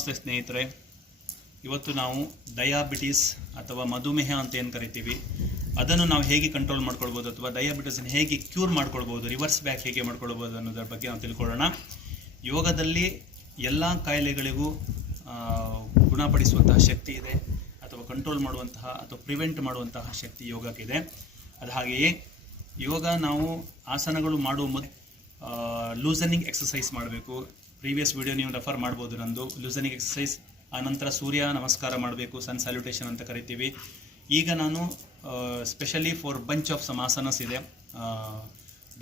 ನಮಸ್ತೆ ಸ್ನೇಹಿತರೆ, ಇವತ್ತು ನಾವು ಡಯಾಬಿಟಿಸ್ ಅಥವಾ ಮಧುಮೇಹ ಅಂತ ಏನು ಕರಿತೀವಿ ಅದನ್ನು ನಾವು ಹೇಗೆ ಕಂಟ್ರೋಲ್ ಮಾಡ್ಕೊಳ್ಬೋದು ಅಥವಾ ಡಯಾಬಿಟಿಸನ್ನು ಹೇಗೆ ಕ್ಯೂರ್ ಮಾಡ್ಕೊಳ್ಬೋದು, ರಿವರ್ಸ್ ಬ್ಯಾಕ್ ಹೇಗೆ ಮಾಡ್ಕೊಳ್ಬೋದು ಅನ್ನೋದ್ರ ಬಗ್ಗೆ ನಾವು ತಿಳ್ಕೊಳ್ಳೋಣ. ಯೋಗದಲ್ಲಿ ಎಲ್ಲ ಕಾಯಿಲೆಗಳಿಗೂ ಗುಣಪಡಿಸುವಂತಹ ಶಕ್ತಿ ಇದೆ ಅಥವಾ ಕಂಟ್ರೋಲ್ ಮಾಡುವಂತಹ ಅಥವಾ ಪ್ರಿವೆಂಟ್ ಮಾಡುವಂತಹ ಶಕ್ತಿ ಯೋಗಕ್ಕಿದೆ. ಅದು ಹಾಗೆಯೇ ಯೋಗ ನಾವು ಆಸನಗಳು ಮಾಡುವ ಮೊದಲು ಲೂಸನಿಂಗ್ ಎಕ್ಸಸೈಸ್ ಮಾಡಬೇಕು. ಪ್ರೀವಿಯಸ್ ವಿಡಿಯೋ ನೀವು ರೆಫರ್ ಮಾಡ್ಬೋದು ನಂದು, ಲೂಸನಿಂಗ್ ಎಕ್ಸಸೈಸ್. ಆನಂತರ ಸೂರ್ಯ ನಮಸ್ಕಾರ ಮಾಡಬೇಕು, ಸನ್ ಸ್ಯಾಲ್ಯುಟೇಷನ್ ಅಂತ ಕರಿತೀವಿ. ಈಗ ನಾನು specially for bunch of some asanas ಇದೆ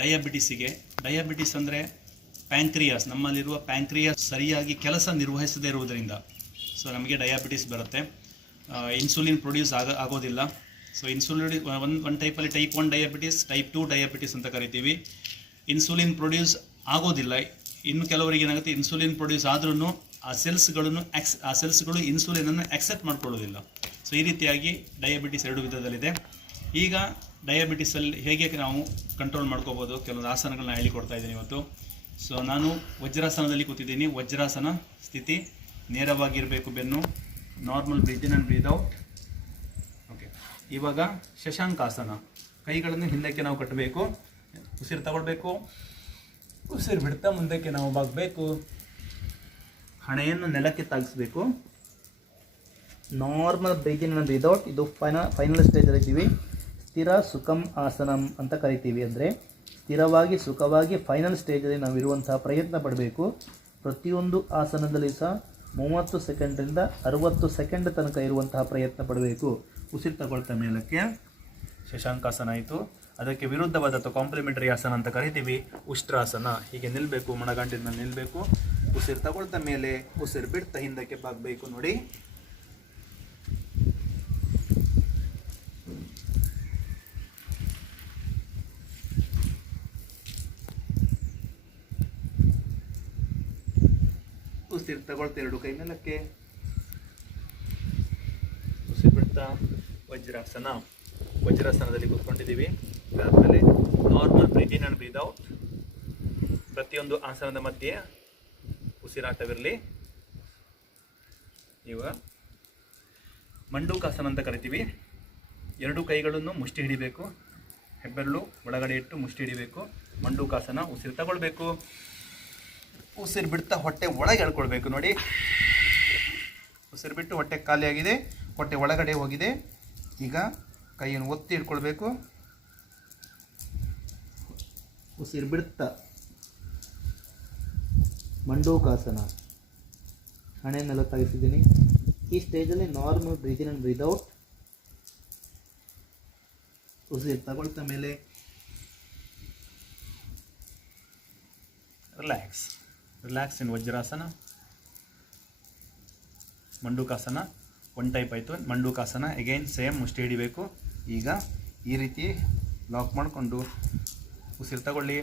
ಡಯಾಬಿಟಿಸಿಗೆ. ಡಯಾಬಿಟಿಸ್ ಅಂದರೆ ಪ್ಯಾಂಕ್ರಿಯಾಸ್, ನಮ್ಮಲ್ಲಿರುವ ಪ್ಯಾಂಕ್ರಿಯಾಸ್ ಸರಿಯಾಗಿ ಕೆಲಸ ನಿರ್ವಹಿಸದೇ ಇರುವುದರಿಂದ ಸೊ ನಮಗೆ ಡಯಾಬಿಟಿಸ್ ಬರುತ್ತೆ. ಇನ್ಸುಲಿನ್ ಪ್ರೊಡ್ಯೂಸ್ ಆಗೋದಿಲ್ಲ. ಸೊ ಇನ್ಸುಲಿನ್ ಒಂದು ಟೈಪಲ್ಲಿ ಟೈಪ್ 1 ಡಯಾಬಿಟಿಸ್, ಟೈಪ್ 2 ಡಯಾಬಿಟಿಸ್ ಅಂತ ಕರಿತೀವಿ. ಇನ್ಸುಲಿನ್ ಪ್ರೊಡ್ಯೂಸ್ ಆಗೋದಿಲ್ಲ. ಇನ್ನು ಕೆಲವರಿಗೆ ಏನಾಗುತ್ತೆ, ಇನ್ಸುಲಿನ್ ಪ್ರೊಡ್ಯೂಸ್ ಆದ್ರೂ ಆ ಸೆಲ್ಸ್ಗಳು ಇನ್ಸುಲಿನನ್ನು ಆಕ್ಸೆಪ್ಟ್ ಮಾಡ್ಕೊಳ್ಳೋದಿಲ್ಲ. ಸೊ ಈ ರೀತಿಯಾಗಿ ಡಯಾಬಿಟಿಸ್ 2 ವಿಧದಲ್ಲಿದೆ. ಈಗ ಡಯಾಬಿಟಿಸಲ್ಲಿ ಹೇಗೆ ನಾವು ಕಂಟ್ರೋಲ್ ಮಾಡ್ಕೋಬೋದು ಕೆಲವೊಂದು ಆಸನಗಳನ್ನ ಹೇಳಿಕೊಡ್ತಾ ಇದ್ದೀನಿ ಇವತ್ತು. ಸೊ ನಾನು ವಜ್ರಾಸನದಲ್ಲಿ ಕೂತಿದ್ದೀನಿ. ವಜ್ರಾಸನ ಸ್ಥಿತಿ, ನೇರವಾಗಿರಬೇಕು ಬೆನ್ನು, normal breathe in and breathe out. Okay, ಇವಾಗ ಶಶಾಂಕಾಸನ. ಕೈಗಳನ್ನು ಹಿಂದಕ್ಕೆ ನಾವು ಕಟ್ಟಬೇಕು, ಉಸಿರು ತಗೊಳ್ಬೇಕು, ಉಸಿರು ಬಿಡ್ತಾ ಮುಂದಕ್ಕೆ ನಾವು ಬಾಗಬೇಕು, ಹಣೆಯನ್ನು ನೆಲಕ್ಕೆ ತಾಗಿಸ್ಬೇಕು. Normal breathe in and breathe out. ಇದು ಫೈನಲ್ ಸ್ಟೇಜಲ್ಲಿ ಇದ್ದೀವಿ. ಸ್ಥಿರ ಸುಖಂ ಆಸನಂ ಅಂತ ಕರಿತೀವಿ. ಅಂದರೆ ಸ್ಥಿರವಾಗಿ ಸುಖವಾಗಿ ಫೈನಲ್ ಸ್ಟೇಜಲ್ಲಿ ನಾವು ಇರುವಂತಹ ಪ್ರಯತ್ನ ಪಡಬೇಕು. ಪ್ರತಿಯೊಂದು ಆಸನದಲ್ಲಿ ಸಹ 30 ಸೆಕೆಂಡ್ರಿಂದ 60 ಸೆಕೆಂಡ್ ತನಕ ಇರುವಂತಹ ಪ್ರಯತ್ನ ಪಡಬೇಕು. ಉಸಿರು ತಗೊಳ್ತಾ ಮೇಲಕ್ಕೆ ಶಶಾಂಕಾಸನ ಆಯಿತು. ಅದಕ್ಕೆ ವಿರುದ್ಧವಾದ ಅಥವಾ ಕಾಂಪ್ಲಿಮೆಂಟರಿ ಆಸನ ಅಂತ ಕರಿತೀವಿ ಉಷ್ಟ್ರಾಸನ. ಹೀಗೆ ನಿಲ್ಲಬೇಕು, ಮೊಣಗಂಟಿನಲ್ಲಿ ನಿಲ್ಲಬೇಕು, ಉಸಿರು ತಗೊಳ್ತಾ ಮೇಲೆ ಉಸಿರು ಬಿಡ್ತಾ ಹಿಂದಕ್ಕೆ ಬಾಗಬೇಕು. ನೋಡಿ, ಉಸಿರು ತಗೊಳ್ತಾ 2 ಕೈ ಮೇಲಕ್ಕೆ, ಉಸಿರು ಬಿಡ್ತಾ ವಜ್ರಾಸನ. ವಜ್ರಾಸನದಲ್ಲಿ ಕೂತ್ಕೊಂಡಿದ್ದೀವಿ. ಅದಾದಮೇಲೆ normal breathe in and breathe out. ಪ್ರತಿಯೊಂದು ಆಸನದ ಮಧ್ಯೆ ಉಸಿರಾಟವಿರಲಿ. ಇವಾಗ ಮಂಡೂಕಾಸನ ಅಂತ ಕರಿತೀವಿ. 2 ಕೈಗಳನ್ನು ಮುಷ್ಟಿ ಹಿಡಿಬೇಕು, ಹೆಬ್ಬೆರಳು ಒಳಗಡೆ ಇಟ್ಟು ಮುಷ್ಟಿ ಹಿಡಿಬೇಕು. ಮಂಡೂಕಾಸನ. ಉಸಿರು ತಗೊಳ್ಬೇಕು, ಉಸಿರು ಬಿಡ್ತಾ ಹೊಟ್ಟೆ ಒಳಗೆ ಎಳ್ಕೊಳ್ಬೇಕು. ನೋಡಿ, ಉಸಿರು ಬಿಟ್ಟು ಹೊಟ್ಟೆ ಖಾಲಿಯಾಗಿದೆ, ಹೊಟ್ಟೆ ಒಳಗಡೆ ಹೋಗಿದೆ. ಈಗ ಕೈಯನ್ನು ಒತ್ತಿ ಇಟ್ಕೊಳ್ಬೇಕು, ಉಸಿರು ಬಿಡ್ತಾ ಮಂಡೂಕಾಸನ. ಹಣೆಯನ್ನೆಲ್ಲ ತಾಗಿಸಿದ್ದೀನಿ. ಈ ಸ್ಟೇಜಲ್ಲಿ normal breathe in and breathe out. ಉಸಿರು ತಗೊಳ್ತಾ ಮೇಲೆ ರಿಲ್ಯಾಕ್ಸ್ ಇನ್ ವಜ್ರಾಸನ. ಮಂಡೂಕಾಸನ 1 ಟೈಪ್ ಆಯಿತು. ಮಂಡೂಕಾಸನ ಅಗೈನ್ ಸೇಮ್, ಮುಷ್ಟಿ ಹಿಡಿಬೇಕು. ಈಗ ಈ ರೀತಿ ಲಾಕ್ ಮಾಡಿಕೊಂಡು ಉಸಿರು ತಗೊಳ್ಳಿ,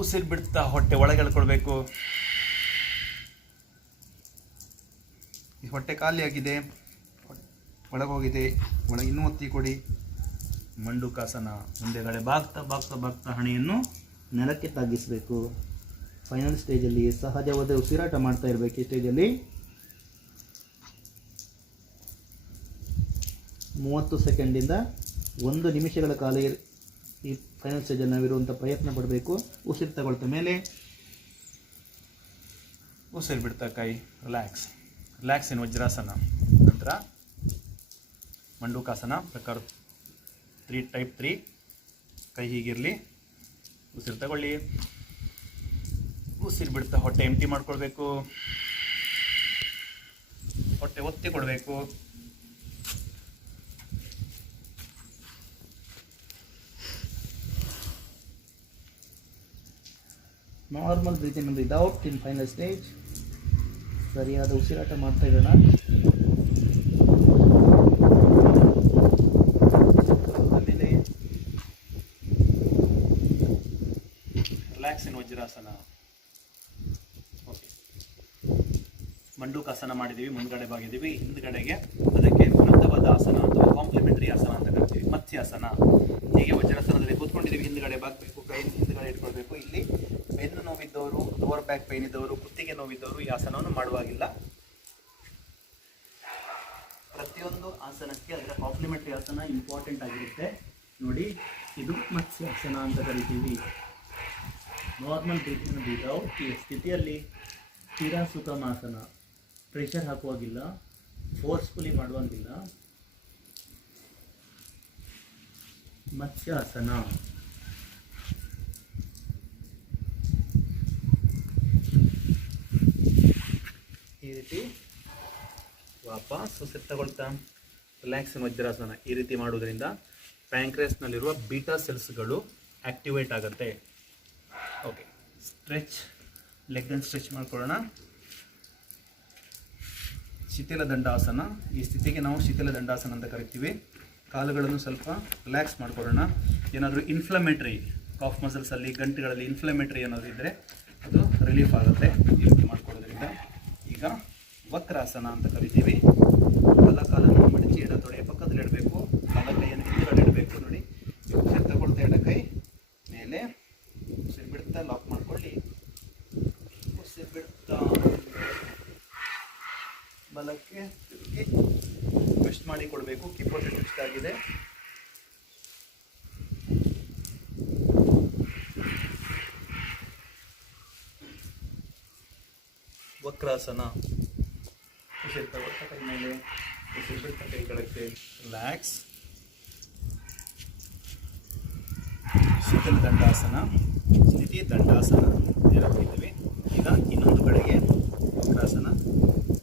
ಉಸಿರು ಬಿಡ್ತಾ ಹೊಟ್ಟೆ ಒಳಗೆ ಎಳ್ಕೊಳ್ಬೇಕು. ಈ ಹೊಟ್ಟೆ ಖಾಲಿಯಾಗಿದೆ, ಒಳಗೋಗಿದೆ, ಒಳಗೆ ಇನ್ನೂ ಒತ್ತಿ ಕೊಡಿ. ಮಂಡೂಕಾಸನ. ಮುಂದೆಗಡೆ ಬಾಗ್ತಾ ಹಣೆಯನ್ನು ನೆಲಕ್ಕೆ ತಾಗಿಸಬೇಕು. ಫೈನಲ್ ಸ್ಟೇಜಲ್ಲಿ ಸಹಜವಾದ ಉಸಿರಾಟ ಮಾಡ್ತಾ ಇರಬೇಕು. ಈ ಸ್ಟೇಜಲ್ಲಿ 30 ಸೆಕೆಂಡಿಂದ 1 ನಿಮಿಷಗಳ ಕಾಲ ಈ ಫೈನಲ್ ಸ್ಟೇಜಲ್ಲಿ ನಾವಿರುವಂಥ ಪ್ರಯತ್ನ ಪಡಬೇಕು. ಉಸಿರು ತಗೊಳ್ತಾ ಮೇಲೆ ಉಸಿರು ಬಿಡ್ತಾ ಕೈ ರಿಲ್ಯಾಕ್ಸ್ ಇನ್ ವಜ್ರಾಸನ. ನಂತರ ಮಂಡೂಕಾಸನ ಪ್ರಕಾರ 3 ಟೈಪ್ 3. ಕೈ ಹೀಗಿರಲಿ, ಉಸಿರು ತಗೊಳ್ಳಿ, ಉಸಿರು ಬಿಡ್ತಾ ಹೊಟ್ಟೆ ಎಂಟಿ ಮಾಡ್ಕೊಳ್ಬೇಕು, ಹೊಟ್ಟೆ ಒತ್ತಿ ಕೊಡಬೇಕು. Normal breathe in breathe out in final stage. ಸರಿಯಾದ ಉಸಿರಾಟ ಮಾಡ್ತಾ ಇರೋಣ. ಆಮೇಲೆ ರಿಲ್ಯಾಕ್ಸ್ ಇನ್ ವಜ್ರಾಸನ. ಓಕೆ, ಮಂಡೂಕಾಸನ ಮಾಡಿದ್ದೀವಿ, ಮುಂದ್ಗಡೆ ಬಾಗಿದ್ದೀವಿ. ಹಿಂದ್ಗಡೆಗೆ ಅದಕ್ಕೆ ವಿರುದ್ಧವಾದ ಆಸನ ಅಥವಾ ಕಾಂಪ್ಲಿಮೆಂಟರಿ ಆಸನ ಅಂತ ಕರಿತೀವಿ ಮತ್ಸ್ಯಾಸನ. ಹೀಗೆ ವಜ್ರಾಸನದಲ್ಲಿ ಕೂತ್ಕೊಂಡಿದ್ದೀವಿ, ಹಿಂದ್ಗಡೆ ಬಾಗಬೇಕು, ಕೈ ಹಿಂದ್ಗಡೆ ಇಟ್ಕೊಳ್ಬೇಕು. ಇಲ್ಲಿ ಬೆನ್ನು ನೋವಿದ್ದವರು, ಲೋವರ್ ಬ್ಯಾಕ್ ಪೈನ್ ಇದ್ದವರು, ಕುತ್ತಿಗೆ ನೋವಿದ್ದವರು ಈ ಆಸನವನ್ನು ಮಾಡುವಾಗಿಲ್ಲ. ಪ್ರತಿಯೊಂದು ಆಸನಕ್ಕೆ ಅದರ ಕಾಂಪ್ಲಿಮೆಂಟರಿ ಆಸನ ಇಂಪಾರ್ಟೆಂಟ್ ಆಗಿರುತ್ತೆ. ನೋಡಿ, ಇದು ಮತ್ಸ್ಯಾಸನ ಅಂತ ಕರಿತೀವಿ. ನಾರ್ಮಲ್ ಬ್ರೀತಿಂಗ್ ವಿದೌಟ್ ಈ ಸ್ಥಿತಿಯಲ್ಲಿ ತೀರಾ ಸುಖಮಾಸನ, ಪ್ರೆಷರ್ ಹಾಕುವಾಗಿಲ್ಲ, ಫೋರ್ಸ್ಫುಲಿ ಮಾಡುವಂಗಿಲ್ಲ. ಮತ್ಸ್ಯಾಸನ. ಈ ರೀತಿ ವಾಪಸ್ ಉಸಿರು ತಗೊಳ್ತಾ ರಿಲ್ಯಾಕ್ಸ್ ವಜ್ರಾಸನ. ಈ ರೀತಿ ಮಾಡೋದ್ರಿಂದ ಪ್ಯಾಂಕ್ರಿಯಾಸ್ನಲ್ಲಿರುವ ಬೀಟಾ ಸೆಲ್ಸ್ಗಳು ಆಕ್ಟಿವೇಟ್ ಆಗುತ್ತೆ. ಓಕೆ, ಸ್ಟ್ರೆಚ್, ಲೆಗ್ಗನ್ನು ಸ್ಟ್ರೆಚ್ ಮಾಡ್ಕೊಳ್ಳೋಣ. ಶಿಥಿಲ ದಂಡಾಸನ. ಈ ಸ್ಥಿತಿಗೆ ನಾವು ಶಿಥಿಲ ದಂಡಾಸನ ಅಂತ ಕರಿತೀವಿ. ಕಾಲುಗಳನ್ನು ಸ್ವಲ್ಪ ರಿಲ್ಯಾಕ್ಸ್ ಮಾಡ್ಕೊಳ್ಳೋಣ. ಏನಾದರೂ ಇನ್ಫ್ಲಮೇಟ್ರಿ ಕಾಫ್ ಮಸಲ್ಸಲ್ಲಿ, ಗಂಟುಗಳಲ್ಲಿ ಇನ್ಫ್ಲಮೇಟ್ರಿ ಏನಾದರೂ ಇದ್ದರೆ ಅದು ರಿಲೀಫ್ ಆಗುತ್ತೆ ಈ ರೀತಿ ಮಾಡ್ಕೊಳ್ಳೋದ್ರಿಂದ. ಈಗ ವಕ್ರಾಸನ ಅಂತ ಕರಿತೀವಿ. ಬಲ ಕಾಲನ್ನು ಮಡಚಿ ಎಡ ತೊಡೆಯ ಪಕ್ಕದಲ್ಲಿ ಇಡಬೇಕು, ಬಲ ಕೈಯನ್ನು ಹಿಂದುಗಡೆ ಇಡಬೇಕು. ನೋಡಿ, ಉಸಿರು ತಗೊಳ್ತಾ ಎಡ ಕೈ ಮೇಲೆ, ಉಸಿರು ಬಿಡ್ತಾ ಲಾಕ್ ಮಾಡ್ಕೊಳ್ಳಿ. ಉಸಿರು ಬಿಡ್ತಾ ಬಲಕ್ಕೆ ತಿರುಗಿ ಟ್ವಿಸ್ಟ್ ಮಾಡಿ ಕೊಡಬೇಕು. ಕಿಪ್ಪೊಟ್ಟೆ ಟ್ವಿಸ್ಟ್ ಆಗಿದೆ. ವಕ್ರಾಸನ. ಉಸಿರು ತಗೊಳ್ತಾ ಕೈ ಮೇಲೆ, ಉಸಿರು ಬಿಡ್ತಾ ಕೈ ಕೆಳಕ್ಕೆ, ರಿಲ್ಯಾಕ್ಸ್. ಶಿಥಿಲ ದಂಡಾಸನ, ಸ್ಥಿತಿ ದಂಡಾಸನ ಹೋಗಿದ್ದೀವಿ. ಈಗ ಇನ್ನೊಂದು ಕಡೆಗೆ ವಕ್ರಾಸನ.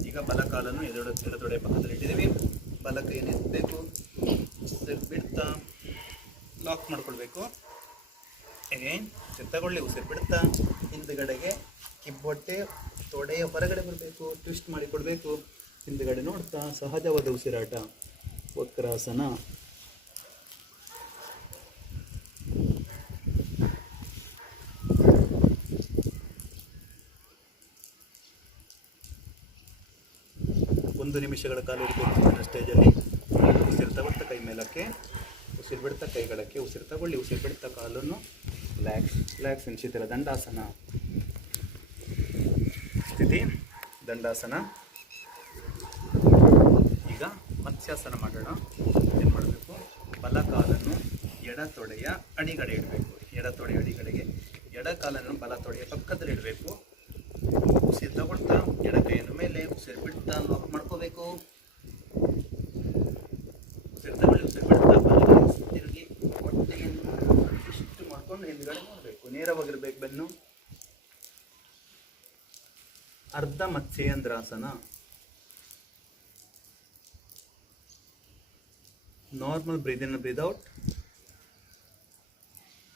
ಈಗ ಬಲ ಕಾಲನ್ನು ಎಡತೊಡೆ ಪಕ್ಕದಲ್ಲಿ ಇಟ್ಟಿದ್ದೀವಿ. ಬಲ ಕೈಯನ್ನು ಎತ್ತಬೇಕು, ಉಸಿರು ಬಿಡ್ತಾ ಲಾಕ್ ಮಾಡ್ಕೊಳ್ಬೇಕು. ಅಗೈನ್ ಉಸಿರು ತಗೊಳ್ಳಿ, ಉಸಿರು ಬಿಡ್ತಾ ಹಿಂದುಗಡೆಗೆ ಕಿಬ್ಬೊಟ್ಟೆ ತೊಡೆಯ ಹೊರಗಡೆ ಬರಬೇಕು, ಟ್ವಿಸ್ಟ್ ಮಾಡಿಕೊಡ್ಬೇಕು. ಹಿಂದುಗಡೆ ನೋಡ್ತಾ ಸಹಜವಾದ ಉಸಿರಾಟ. ವಕ್ರಾಸನ. ಒಂದು ನಿಮಿಷಗಳ ಕಾಲ ಇರಬೇಕು ಸ್ಟೇಜಲ್ಲಿ. ಉಸಿರು ತಗೊಳ್ತಾ ಕೈ ಮೇಲಕ್ಕೆ, ಉಸಿರು ಬಿಡ್ತಾ ಕೈಗಳಕ್ಕೆ, ಉಸಿರು ತಗೊಳ್ಳಿ, ಉಸಿರು ಬಿಡ್ತಾ ಕಾಲನ್ನು ರಿಲ್ಯಾಕ್ಸ್. ರಿಲ್ಯಾಕ್ಸ್ ಇನ್ ಶಿಥಿಲ ದಂಡಾಸನ. ಸ್ಥಿತಿ ದಂಡಾಸನ. ಈಗ ಮತ್ಸ್ಯಾಸನ ಮಾಡೋಣ. ಏನು ಮಾಡಬೇಕು? ಬಲ ಕಾಲನ್ನು ಎಡ ತೊಡೆಯ ಅಡಿಗಡೆ ಇಡಬೇಕು. ಎಡ ತೊಡೆಯ ಅಡಿಗಡೆಗೆ ಎಡ ಕಾಲನ್ನು ಬಲ ತೊಡೆಯ ಪಕ್ಕದಲ್ಲಿ ಇಡಬೇಕು. ಉಸಿರು ತಗೊಳ್ತಾ ಎಡ ಕೈಯನ್ನು ಮೇಲೆ, ಉಸಿರು ಬಿಡ್ತಾ ಲಾಕ್ ಮಾಡ್ಕೋಬೇಕು. ಉಸಿರು ತಗೊಳ್ಳಿ, ಉಸಿರು ಬಿಡ್ತಾ ಬಲ ತಿರುಗಿ ಹೊಟ್ಟೆಯನ್ನು ಇಷ್ಟು ಮಾಡ್ಕೊಂಡು ಹಿಂದ್ಗಡೆ ಮಾಡಬೇಕು. ನೇರವಾಗಿರ್ಬೇಕು ಬೆನ್ನು. ಅರ್ಧ Matsyendrasana. Normal breathe in, breathe out.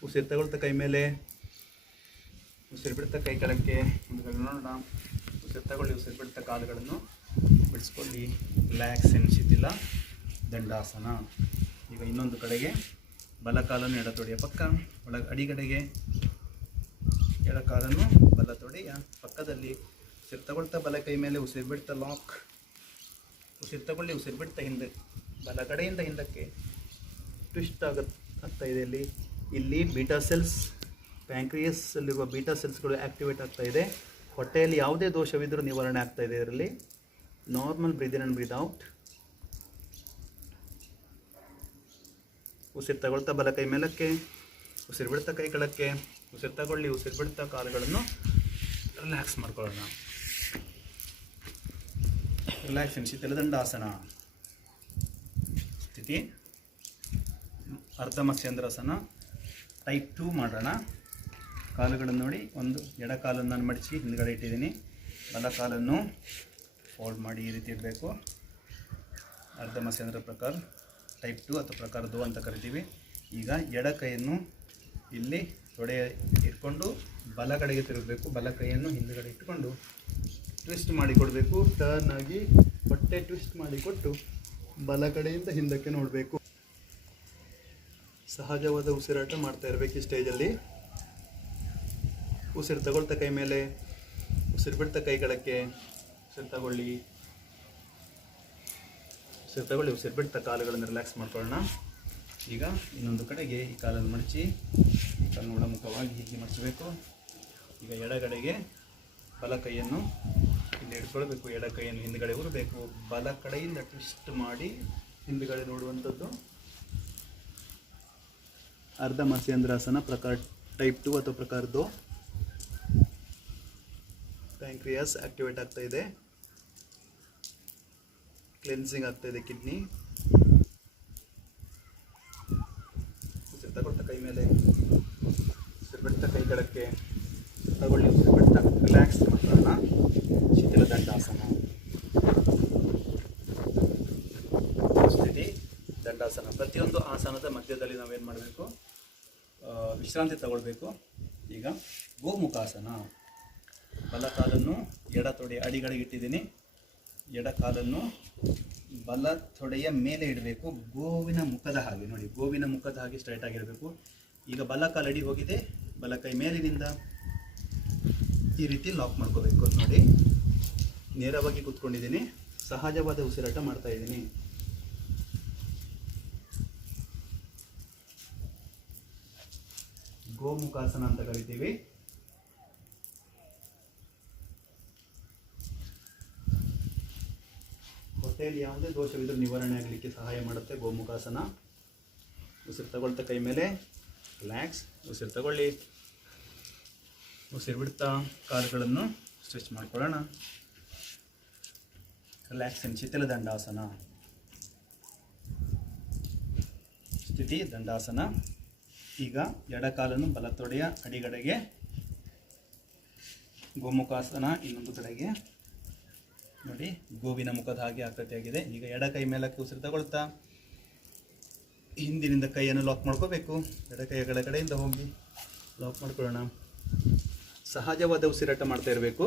ಉಸಿರು ತಗೊಳ್ತಾ ಕೈ ಮೇಲೆ, ಉಸಿರು ಬಿಡ್ತಾ ಕೈ ಕೆಳಕ್ಕೆ, ಮುಂದುಗಡೆ ನೋಡೋಣ. ಉಸಿರು ತಗೊಳ್ಳಿ, ಉಸಿರು ಬಿಡ್ತಾ ಕಾಲುಗಳನ್ನು ಬಿಡಿಸ್ಕೊಳ್ಳಿ. ರಿಲ್ಯಾಕ್ಸ್ ಇನ್ ಶಿಥಿಲ ದಂಡಾಸನ. ಈಗ ಇನ್ನೊಂದು ಕಡೆಗೆ ಬಲ ಕಾಲನ್ನು ಎಡ ತೊಡೆಯ ಪಕ್ಕ, ಅಡಿಗಡೆಗೆ ಎಡ ಕಾಲನ್ನು ಬಲ ತೊಡೆಯ ಪಕ್ಕದಲ್ಲಿ. ಉಸಿರು ತಗೊಳ್ತಾ ಬಲ ಕೈ ಮೇಲೆ, ಉಸಿರು ಬಿಡ್ತಾ ಲಾಕ್. ಉಸಿರು ತಗೊಳ್ಳಿ, ಉಸಿರು ಬಿಡ್ತಾ ಹಿಂದೆ, ಬಲ ಕಡೆಯಿಂದ ಹಿಂದಕ್ಕೆ ಟ್ವಿಸ್ಟ್ ಆಗ್ತಾ ಇದೆ. ಇಲ್ಲಿ ಬೀಟಾ ಸೆಲ್ಸ್, ಪ್ಯಾಂಕ್ರಿಯಸ್ಸಲ್ಲಿರುವ ಬೀಟಾ ಸೆಲ್ಸ್ಗಳು ಆ್ಯಕ್ಟಿವೇಟ್ ಆಗ್ತಾ ಇದೆ. ಹೊಟ್ಟೆಯಲ್ಲಿ ಯಾವುದೇ ದೋಷವಿದ್ದರೂ ನಿವಾರಣೆ ಆಗ್ತಾ ಇದೆ ಇದರಲ್ಲಿ. Normal breathe in and breathe out. ಉಸಿರು ತಗೊಳ್ತಾ ಬಲ ಕೈ ಮೇಲಕ್ಕೆ, ಉಸಿರು ಬಿಡ್ತಾ ಕೈ ಕೆಳಕ್ಕೆ, ಉಸಿರು ತಗೊಳ್ಳಿ, ಉಸಿರು ಬಿಡ್ತಾ ಕಾಲುಗಳನ್ನು ರಿಲ್ಯಾಕ್ಸ್ ಮಾಡ್ಕೊಳ್ಳೋಣ. ರಿಲ್ಯಾಕ್ಸ್ ಶಿಥಿಲ ದಂಡಾಸನ. ಸ್ಥಿತಿ ಅರ್ಧ ಮತ್ಸ್ಯೇಂದ್ರಾಸನ. ಟೈಪ್ 2 ಮಾಡೋಣ. ಕಾಲುಗಳನ್ನು ನೋಡಿ, ಒಂದು ಎಡ ಕಾಲನ್ನು ನಾನು ಮಡಚಿ ಹಿಂದ್ಗಡೆ ಇಟ್ಟಿದ್ದೀನಿ. ಬಲ ಕಾಲನ್ನು ಫೋಲ್ಡ್ ಮಾಡಿ ಈ ರೀತಿ ಇಡಬೇಕು. ಅರ್ಧ ಮತ್ಸ್ಯೇಂದ್ರ ಪ್ರಕಾರ, ಟೈಪ್ 2 ಅಥವಾ ಪ್ರಕಾರ 2 ಅಂತ ಕರಿತೀವಿ. ಈಗ ಎಡ ಕೈಯನ್ನು ಇಲ್ಲಿ ತೊಡೆ ಇಟ್ಕೊಂಡು ಬಲ ಕಡೆಗೆ ತಿರುಗಬೇಕು. ಬಲ ಕೈಯನ್ನು ಹಿಂದುಗಡೆ ಇಟ್ಕೊಂಡು ಟ್ವಿಸ್ಟ್ ಮಾಡಿಕೊಡಬೇಕು. ಟರ್ನ್ ಆಗಿ ಹೊಟ್ಟೆ ಟ್ವಿಸ್ಟ್ ಮಾಡಿಕೊಟ್ಟು ಬಲ ಕಡೆಯಿಂದ ಹಿಂದಕ್ಕೆ ನೋಡಬೇಕು. ಸಹಜವಾದ ಉಸಿರಾಟ ಮಾಡ್ತಾ ಇರಬೇಕು ಈ ಸ್ಟೇಜಲ್ಲಿ. ಉಸಿರು ತಗೊಳ್ತಾ ಕೈ ಮೇಲೆ, ಉಸಿರು ಬಿಡ್ತಾ ಕೈ ಕೆಳಕ್ಕೆ, ಉಸಿರು ತಗೊಳ್ಳಿ, ಉಸಿರು ತಗೊಳ್ಳಿ, ಉಸಿರು ಬಿಡ್ತಾ ಕಾಲುಗಳನ್ನು ರಿಲ್ಯಾಕ್ಸ್ ಮಾಡ್ಕೊಳ್ಳೋಣ. ಈಗ ಇನ್ನೊಂದು ಕಡೆಗೆ ಈ ಕಾಲನ್ನು ಮಡಚಿ, ಈ ಕಾಲನ್ನು ಒಳಮುಖವಾಗಿ ಹೀಗೆ ಮಡಚಬೇಕು. ಈಗ ಎಡಗಡೆಗೆ ಬಲ ಕೈಯನ್ನು ಇಲ್ಲಿ ಹಿಡ್ಕೊಳ್ಬೇಕು, ಎಡ ಕೈಯನ್ನು ಹಿಂದ್ಗಡೆ ಉರಬೇಕು, ಬಲ ಕಡೆಯಿಂದ ಟ್ವಿಸ್ಟ್ ಮಾಡಿ ಹಿಂದ್ಗಡೆ ನೋಡುವಂಥದ್ದು. ಅರ್ಧ ಮತ್ಸ್ಯೇಂದ್ರಾಸನ ಪ್ರಕಾರ ಟೈಪ್ 2 ಅಥವಾ ಪ್ರಕಾರ 2. ಪ್ಯಾಂಕ್ರಿಯಾಸ್ ಆಕ್ಟಿವೇಟ್ ಆಗ್ತಾ ಇದೆ, ಕ್ಲೆನ್ಸಿಂಗ್ ಆಗ್ತಾ ಇದೆ ಕಿಡ್ನಿ. ಉಸಿರು ತಗೊಳ್ತಾ ಕೈ ಮೇಲೆ, ಉಸಿರು ಬಿಡ್ತಾ ಕೈ ಕೆಳಕ್ಕೆ ತಗೊಳ್ಳಿ, ಉಸಿರು ಬಿಡ್ತಾ ರಿಲ್ಯಾಕ್ಸ್ ಮಾಡೋಣ. ಶಿಥಿಲ ದಂಡಾಸನ ಸ್ಥಿತಿ ದಂಡಾಸನ. ಪ್ರತಿಯೊಂದು ಆಸನದ ಮಧ್ಯದಲ್ಲಿ ನಾವೇನು ಮಾಡಬೇಕು, ವಿಶ್ರಾಂತಿ ತಗೊಳ್ಬೇಕು. ಈಗ ಗೋಮುಖಾಸನ. ಬಲ ಕಾಲನ್ನು ಎಡ ತೊಡೆಯ ಅಡಿಗಳಿಗೆ ಇಟ್ಟಿದ್ದೀನಿ, ಎಡ ಕಾಲನ್ನು ಬಲ ತೊಡೆಯ ಮೇಲೆ ಇಡಬೇಕು, ಗೋವಿನ ಮುಖದ ಹಾಗೆ. ನೋಡಿ, ಗೋವಿನ ಮುಖದ ಹಾಗೆ ಸ್ಟ್ರೈಟ್ ಆಗಿರಬೇಕು. ಈಗ ಬಲ ಕಾಲು ಅಡಿ ಹೋಗಿದೆ, ಬಲ ಕೈ ಮೇಲಿನಿಂದ ಈ ರೀತಿ ಲಾಕ್ ಮಾಡ್ಕೋಬೇಕು. ನೋಡಿ, ನೇರವಾಗಿ ಕೂತ್ಕೊಂಡಿದ್ದೀನಿ, ಸಹಜವಾದ ಉಸಿರಾಟ ಮಾಡ್ತಾ ಇದ್ದೀನಿ. ಗೋಮುಖಾಸನ ಅಂತ ಕರಿತೀವಿ. ಹೊಟ್ಟೆಯಲ್ಲಿ ಯಾವುದೇ ದೋಷವಿದ್ರೂ ನಿವಾರಣೆ ಆಗಲಿಕ್ಕೆ ಸಹಾಯ ಮಾಡುತ್ತೆ ಗೋಮುಖಾಸನ. ಉಸಿರು ತಗೊಳ್ತಾ ಕೈ ಮೇಲೆ ರಿಲ್ಯಾಕ್ಸ್, ಉಸಿರು ತಗೊಳ್ಳಿ, ಉಸಿರು ಬಿಡ್ತಾ ಕಾಲುಗಳನ್ನು ಸ್ಟ್ರೆಚ್ ಮಾಡ್ಕೊಳ್ಳೋಣ. ರಿಲ್ಯಾಕ್ಸನ್ ಶಿಥಿಲ ದಂಡಾಸನ ಸ್ಥಿತಿ ದಂಡಾಸನ. ಈಗ ಎಡ ಕಾಲನ್ನು ಬಲ ತೊಡೆಯ ಅಡಿಗಡೆಗೆ, ಗೋಮುಖಾಸನ ಇನ್ನೊಂದು ಕಡೆಗೆ. ನೋಡಿ, ಗೋವಿನ ಮುಖದ ಹಾಗೆ ಆಕೃತಿಯಾಗಿದೆ. ಈಗ ಎಡ ಕೈ ಮೇಲಕ್ಕೆ ಉಸಿರು ತಗೊಳ್ತಾ ಹಿಂದಿನಿಂದ ಕೈಯನ್ನು ಲಾಕ್ ಮಾಡ್ಕೋಬೇಕು. ಎಡ ಕೈ ಎಡ ಕಡೆಯಿಂದ ಹೋಗಿ ಲಾಕ್ ಮಾಡ್ಕೊಳ್ಳೋಣ. ಸಹಜವಾದ ಉಸಿರಾಟ ಮಾಡ್ತಾ ಇರಬೇಕು.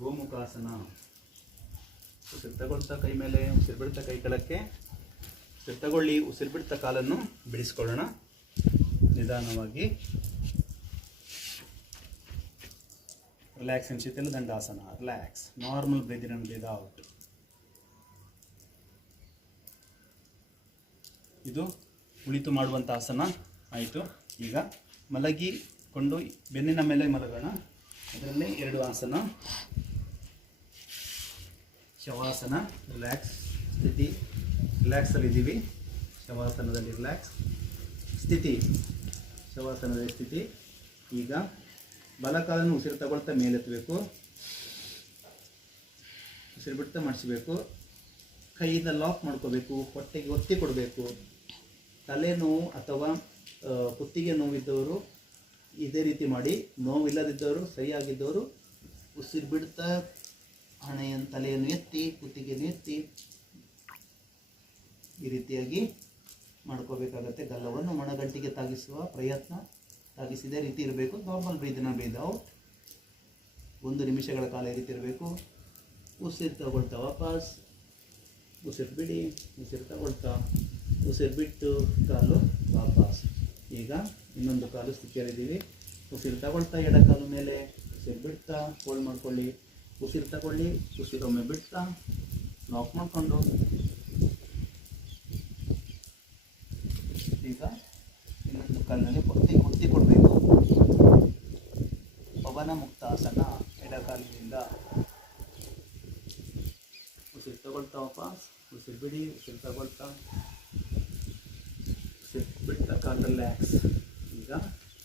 ಗೋಮುಖಾಸನ. ಉಸಿರು ತಗೊಳ್ತಾ ಕೈ ಮೇಲೆ, ಉಸಿರು ಬಿಡ್ತಾ ಕೈ ಕೆಳಕ್ಕೆ, ಉಸಿರು ತಗೊಳ್ಳಿ, ಉಸಿರು ಬಿಡ್ತಾ ಕಾಲನ್ನು ಬಿಡಿಸ್ಕೊಳ್ಳೋಣ ನಿಧಾನವಾಗಿ. ರಿಲ್ಯಾಕ್ಸ್ ಇನ್ ಶಿಥಿಲ ದಂಡಾಸನ. Relax, normal breathe in and breathe out. ಇದು ಕುಳಿತು ಮಾಡುವಂಥ ಆಸನ ಆಯಿತು. ಈಗ ಮಲಗಿಕೊಂಡು ಬೆನ್ನಿನ ಮೇಲೆ ಮಲಗೋಣ. ಅದರಲ್ಲಿ 2 ಆಸನ. ಶವಾಸನ, ರಿಲ್ಯಾಕ್ಸ್ ಸ್ಥಿತಿ, ರಿಲ್ಯಾಕ್ಸಲ್ಲಿದ್ದೀವಿ. ಶವಾಸನದಲ್ಲಿ ರಿಲ್ಯಾಕ್ಸ್ ಸ್ಥಿತಿ, ಶವಾಸನದ ಸ್ಥಿತಿ. ಈಗ ಬಲಕಾಲನ್ನು ಉಸಿರು ತಗೊಳ್ತಾ ಮೇಲೆತ್ತಬೇಕು, ಉಸಿರು ಬಿಡ್ತಾ ಮಾಡಿಸಬೇಕು. ಕೈಯಿಂದ ಲಾಕ್ ಮಾಡ್ಕೋಬೇಕು, ಹೊಟ್ಟೆಗೆ ಒತ್ತಿ ಕೊಡಬೇಕು. ತಲೆನೋವು ಅಥವಾ ಕುತ್ತಿಗೆ ನೋವಿದ್ದವರು ಇದೇ ರೀತಿ ಮಾಡಿ. ನೋವಿಲ್ಲದಿದ್ದವರು, ಸರಿಯಾಗಿದ್ದವರು ಉಸಿರು ಬಿಡ್ತಾ ಹಣೆಯನ್ನು, ತಲೆಯನ್ನು ಎತ್ತಿ, ಕುತ್ತಿಗೆಯನ್ನು ಎತ್ತಿ ಈ ರೀತಿಯಾಗಿ ಮಾಡ್ಕೋಬೇಕಾಗತ್ತೆ. ಗಲ್ಲವನ್ನು ಮೊಣಗಂಟಿಗೆ ತಾಗಿಸುವ ಪ್ರಯತ್ನ, ತಾಗಿಸಿದೇ ರೀತಿ ಇರಬೇಕು. ನಾರ್ಮಲ್ ಬ್ರೀದಿನ ಬ್ರೀದ್ ಔಟ್ 1 ನಿಮಿಷಗಳ ಕಾಲ ಈ ರೀತಿ ಇರಬೇಕು. ಉಸಿರು ತಗೊಳ್ತಾ ವಾಪಸ್, ಉಸಿರು ಬಿಡಿ, ಉಸಿರು ತಗೊಳ್ತಾ, ಉಸಿರು ಬಿಟ್ಟು ಕಾಲು ವಾಪಸ್. ಈಗ ಇನ್ನೊಂದು ಕಾಲು ಸ್ಥಿತಿಯಲ್ಲಿದ್ದೀವಿ. ಉಸಿರು ತಗೊಳ್ತಾ ಎಡ ಕಾಲು ಮೇಲೆ, ಉಸಿರು ಬಿಡ್ತಾ ಹೋಲ್ಡ್ ಮಾಡ್ಕೊಳ್ಳಿ, ಉಸಿರು ತಗೊಳ್ಳಿ, ಉಸಿರೊಮ್ಮೆ ಬಿಡ್ತಾ ಲಾಕ್ ಮಾಡಿಕೊಂಡು. ಈಗ ಇನ್ನೊಂದು ಕಾಲಿನಲ್ಲಿ ಒತ್ತಿ ಕೊಡಬೇಕು. ಪವನ ಮುಕ್ತಾಸನ. ಎಡ ಕಾಲಿನಿಂದ ಉಸಿರು ತಗೊಳ್ತಾ ವಾಪಸ್, ಉಸಿರು ಬಿಡಿ, ಉಸಿರು ತಗೊಳ್ತಾ, ಉಸಿರು ಬಿಡ್ತಾ ಕಾಲು ರಿಲ್ಯಾಕ್ಸ್. ಈಗ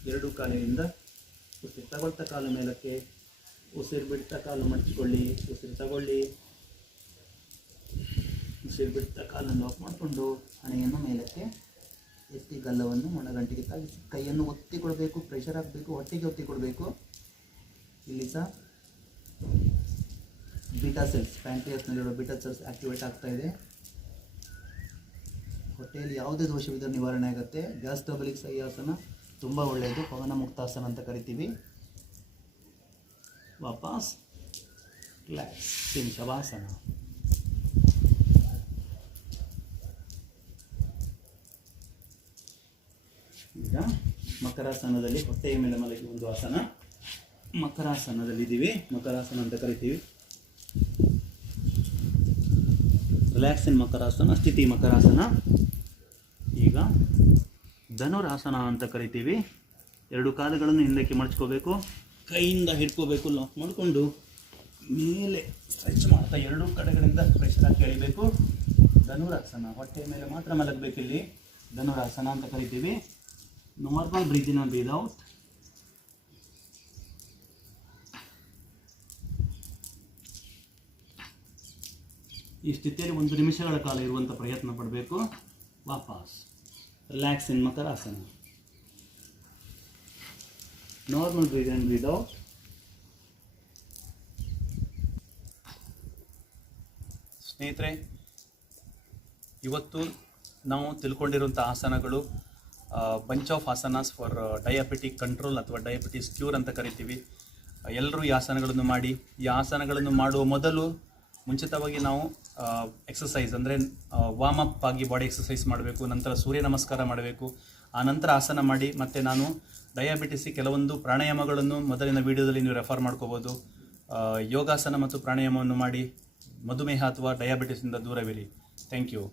2 ಕಾಲಿನಿಂದ ಉಸಿರು ತಗೊಳ್ತಾ ಕಾಲು ಮೇಲಕ್ಕೆ, ಉಸಿರು ಬಿಡ್ತಾ ಕಾಲು ಮಡಚಿಕೊಳ್ಳಿ, ಉಸಿರು ತಗೊಳ್ಳಿ, ಉಸಿರು ಬಿಡ್ತಾ ಕಾಲನ್ನು ಲಾಕ್ ಮಾಡಿಕೊಂಡು ಹಣೆಯನ್ನು ಮೇಲಕ್ಕೆ ಎತ್ತಿ ಗಲ್ಲವನ್ನು ಮೊಣಗಂಟಿಗೆ ತಾಗಿಸಿ ಕೈಯನ್ನು ಒತ್ತಿ ಕೊಡಬೇಕು. ಪ್ರೆಷರ್ ಹಾಕಬೇಕು, ಹೊಟ್ಟೆಗೆ ಒತ್ತಿ ಕೊಡಬೇಕು. ಇಲ್ಲಿ ಸಹ ಬೀಟಾ ಸೆಲ್ಸ್, ಪ್ಯಾಂಕ್ರಿಯಾಸ್ನಲ್ಲಿರೋ ಬೀಟಾ ಸೆಲ್ಸ್ ಆಕ್ಟಿವೇಟ್ ಆಗ್ತಾ ಇದೆ. ಹೊಟ್ಟೆಯಲ್ಲಿ ಯಾವುದೇ ದೋಷವಿದ್ದರೂ ನಿವಾರಣೆ ಆಗುತ್ತೆ. ಗ್ಯಾಸ್ ಟ್ರಬಲಿಗೆ ಸಹ ಈ ಆಸನ ತುಂಬ ಒಳ್ಳೆಯದು. ಪವನ ಮುಕ್ತಾಸನ ಅಂತ ಕರಿತೀವಿ. ವಾಪಸ್ ರಿಲ್ಯಾಕ್ಸ್ ಇನ್ ಶವಾಸನ. ಈಗ ಮಕರಾಸನದಲ್ಲಿ ಹೊಟ್ಟೆಯ ಮೇಲೆ ಮಲಗಿ ಒಂದು ಆಸನ. ಮಕರಾಸನದಲ್ಲಿದ್ದೀವಿ, ಮಕರಾಸನ ಅಂತ ಕರಿತೀವಿ. ರಿಲ್ಯಾಕ್ಸ್ ಇನ್ ಮಕರಾಸನ, ಸ್ಥಿತಿ ಮಕರಾಸನ. ಈಗ ಧನುರಾಸನ ಅಂತ ಕರಿತೀವಿ. ಎರಡು ಕಾಲುಗಳನ್ನು ಹಿಂದಕ್ಕೆ ಮಡಚ್ಕೋಬೇಕು, ಕೈಯಿಂದ ಹಿಡ್ಕೋಬೇಕು, ಲಾಕ್ ಮಾಡಿಕೊಂಡು ಮೇಲೆ ಸ್ಟ್ರೆಚ್ ಮಾಡ್ತಾ ಎರಡೂ ಕಡೆಗಳಿಂದ ಪ್ರೆಷರ್ ಹಾಕಿ ಎಳಿಬೇಕು. ಧನುರಾಸನ, ಹೊಟ್ಟೆ ಮೇಲೆ ಮಾತ್ರ ಮಲಗಬೇಕಿಲ್ಲಿ, ಧನುರಾಸನ ಅಂತ ಕರಿತೀವಿ. Normal breathe in, breathe out. ಈ ಸ್ಥಿತಿಯಲ್ಲಿ 1 ನಿಮಿಷಗಳ ಕಾಲ ಇರುವಂಥ ಪ್ರಯತ್ನ ಪಡಬೇಕು. ವಾಪಸ್ relax in ಮಕರಾಸನ. Normal breathe in, breathe out. ಸ್ನೇಹಿತರೆ, ಇವತ್ತು ನಾವು ತಿಳ್ಕೊಂಡಿರುವಂಥ ಆಸನಗಳು bunch of asanas for diabetic control ಅಥವಾ ಡಯಾಬಿಟಿಸ್ ಕ್ಯೂರ್ ಅಂತ ಕರಿತೀವಿ. ಎಲ್ಲರೂ ಈ ಆಸನಗಳನ್ನು ಮಾಡಿ. ಈ ಆಸನಗಳನ್ನು ಮಾಡುವ ಮೊದಲು ಮುಂಚಿತವಾಗಿ ನಾವು ಎಕ್ಸಸೈಸ್ ಅಂದರೆ ವಾರ್ಮ್ ಅಪ್ ಆಗಿ ಬಾಡಿ ಎಕ್ಸಸೈಸ್ ಮಾಡಬೇಕು. ನಂತರ ಸೂರ್ಯ ನಮಸ್ಕಾರ ಮಾಡಬೇಕು. ಆ ನಂತರ ಆಸನ ಮಾಡಿ. ಮತ್ತು ನಾನು ಡಯಾಬಿಟಿಸ್ಗೆ ಕೆಲವೊಂದು ಪ್ರಾಣಾಯಾಮಗಳನ್ನು ಮೊದಲಿನ ವೀಡಿಯೋದಲ್ಲಿ ನೀವು ರೆಫರ್ ಮಾಡ್ಕೋಬೋದು. ಯೋಗಾಸನ ಮತ್ತು ಪ್ರಾಣಾಯಾಮವನ್ನು ಮಾಡಿ ಮಧುಮೇಹ ಅಥವಾ ಡಯಾಬಿಟಿಸಿಂದ ದೂರವಿರಿ. Thank you.